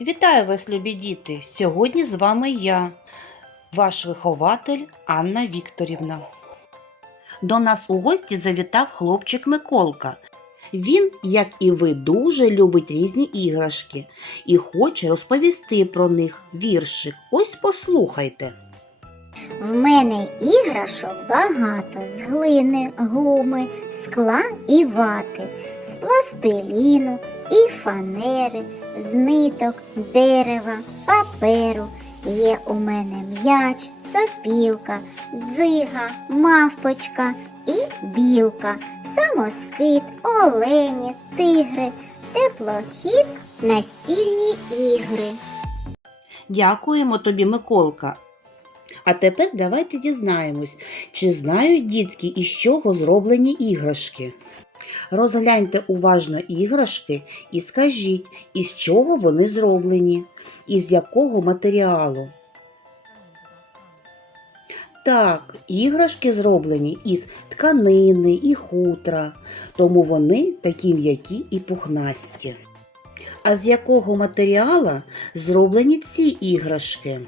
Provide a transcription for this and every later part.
Вітаю вас, любі діти! Сьогодні з вами я, ваш вихователь Анна Вікторівна. До нас у гості завітав хлопчик Миколка. Він, як і ви, дуже любить різні іграшки і хоче розповісти про них віршик. Ось послухайте. В мене іграшок багато з глини, гуми, скла і вати, з пластиліну і фанери, з ниток, дерева, паперу. Є у мене м'яч, сопілка, дзига, мавпочка і білка, самоскид, олені, тигри, теплохід, настільні ігри. Дякуємо тобі, Миколка. А тепер давайте дізнаємось, чи знають дітки, із чого зроблені іграшки. Розгляньте уважно іграшки і скажіть, із чого вони зроблені, із якого матеріалу. Так, іграшки зроблені із тканини і хутра, тому вони такі м'які і пухнасті. А з якого матеріала зроблені ці іграшки?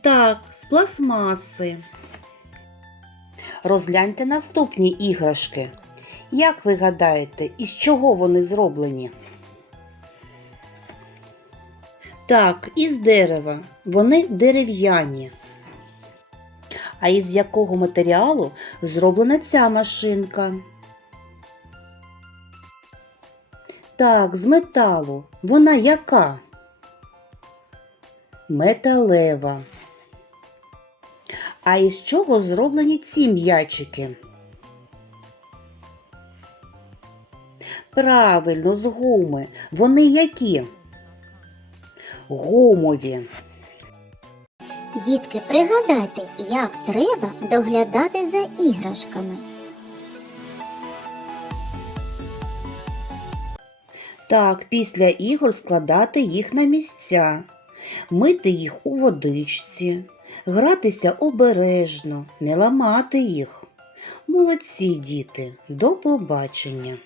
Так, з пластмаси. Розгляньте наступні іграшки. Як ви гадаєте, із чого вони зроблені? Так, із дерева. Вони дерев'яні. А із якого матеріалу зроблена ця машинка? Так, з металу. Вона яка? Металева. А із чого зроблені ці м'ячики? Правильно, з гуми. Вони які? Гумові. Дітки, пригадайте, як треба доглядати за іграшками. Так, після ігор складати їх на місця, мити їх у водичці, гратися обережно, не ламати їх. Молодці, діти, до побачення!